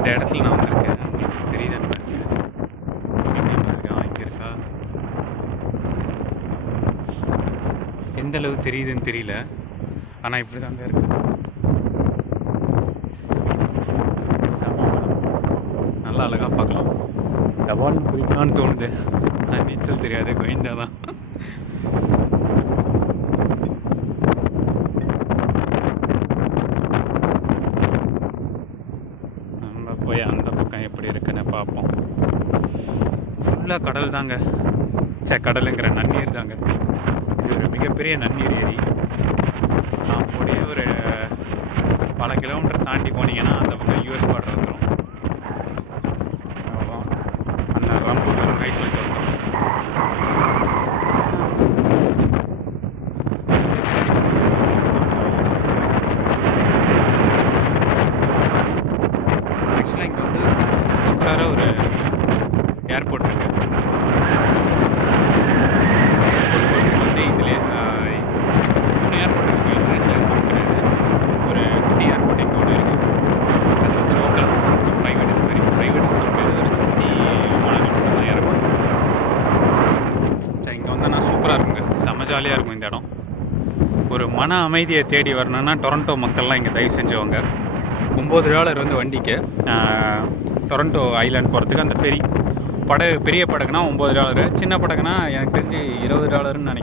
இந்த இடத்துல நான் வந்திருக்கேன். உங்களுக்கு தெரியுதான்னு பாருங்க இங்கே இருக்கா? எந்த அளவு தெரியுதுன்னு தெரியல. ஆனால் இப்படி தாங்க இருக்கு நல்லா அழகாக பார்க்கலாம். டபால்னு குதிக்கலான்னு தோணுது. ஆனால் நீச்சல் தெரியாது கோவிந்தா தான். போய் அந்த பக்கம் எப்படி இருக்குன்னு பார்ப்போம். ஃபுல்லாக கடல் தாங்க. சே கடலுங்கிற நன்னீர் தாங்க. இது ஒரு மிகப்பெரிய நன்னீர் ஏரி. நான் அப்படியே ஒரு பல கிலோமீட்டர் தாண்டி போனீங்கன்னா அந்த பக்கம் யூஎஸ் பார்டர் வந்துடும் அவ்வளோதான் அந்த ரொம்ப தூரம் ஐஸ்லாண்ட் வந்துடும் ஆக்சுவலாக இங்கே வந்து சூப்பராக ஒரு ஏர்போர்ட் இருக்கு. ஏர்போர்ட் வந்து இதிலே மூணு ஏர்போர்ட் இருக்குது இன்டர்நேஷ்னல் ஏர்போர்ட் கிடையாது. ஒரு குட்டி ஏர்போர்ட் இங்கே ஒன்று இருக்குது அது வந்து லோக்கல் ப்ரைவேட் இது மாதிரி. ப்ரைவேட்னு சொல்ல முடியாது ஒரு குட்டி விமானங்கள் மட்டும் தான் ஏர்போர்ட் சரி இங்கே வந்தால் நான் சூப்பராக இருக்குங்க. செம ஜாலியாக இருக்கும் இந்த இடம். ஒரு மன அமைதியை தேடி வரணும்னா டொரண்டோ மக்கள்லாம் இங்கே தயவு செஞ்சவங்க ஒம்பது டாலர் வந்து வண்டிக்கு. டொரண்டோ ஐலாண்ட் போகிறதுக்கு அந்த ஃபெரி. படகு பெரிய படகுனா ஒம்பது டாலரு. சின்ன படகுனா எனக்கு தெரிஞ்சு இருபது டாலர்னு நினைக்கிறேன்.